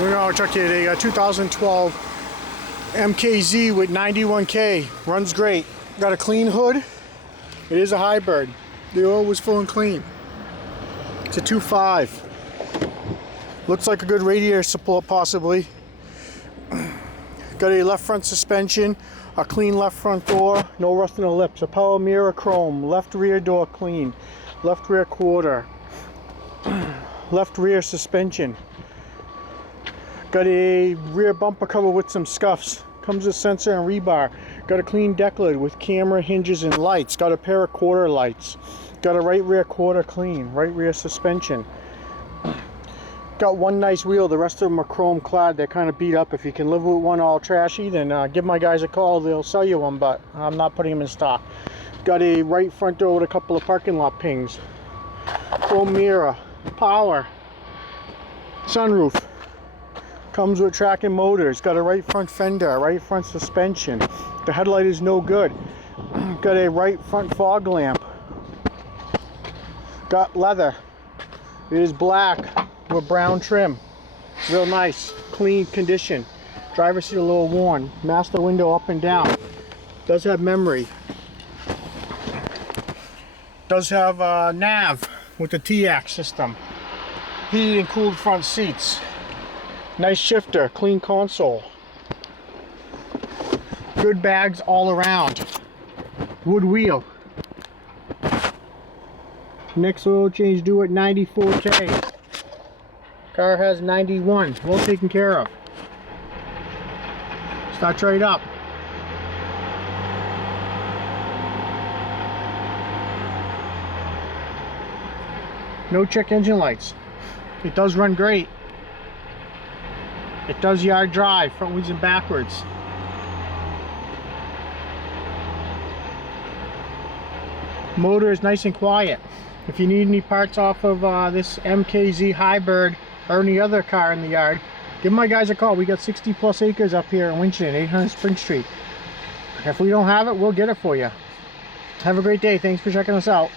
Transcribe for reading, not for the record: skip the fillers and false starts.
We're going to check here today. Got 2012 MKZ with 91K. Runs great. Got a clean hood. It is a hybrid. The oil was full and clean. It's a 2.5. Looks like a good radiator support possibly. Got a left front suspension, a clean left front door, no rust in the lips, a power mirror chrome, left rear door clean, left rear quarter, left rear suspension. Got a rear bumper cover with some scuffs. Comes with sensor and rebar. Got a clean deck lid with camera, hinges, and lights. Got a pair of quarter lights. Got a right rear quarter clean. Right rear suspension. Got one nice wheel. The rest of them are chrome clad. They're kind of beat up. If you can live with one all trashy, then give my guys a call. They'll sell you one, but I'm not putting them in stock. Got a right front door with a couple of parking lot pings. Chrome mirror. Power. Sunroof. Comes with tracking motors. Got a right front fender, right front suspension. The headlight is no good. Got a right front fog lamp. Got leather. It is black with brown trim. Real nice, clean condition. Driver's seat a little worn. Master window up and down. Does have memory. Does have nav with the T-Ax system. Heated and cooled front seats. Nice shifter, clean console. Good bags all around. Wood wheel. Next oil change due at 94K. Car has 91. Well taken care of. Starts right up. No check engine lights. It does run great. It does yard drive, frontwards and backwards. Motor is nice and quiet. If you need any parts off of this MKZ hybrid or any other car in the yard, give my guys a call. We got 60 plus acres up here in Winchendon, 800 Spring Street. If we don't have it, we'll get it for you. Have a great day. Thanks for checking us out.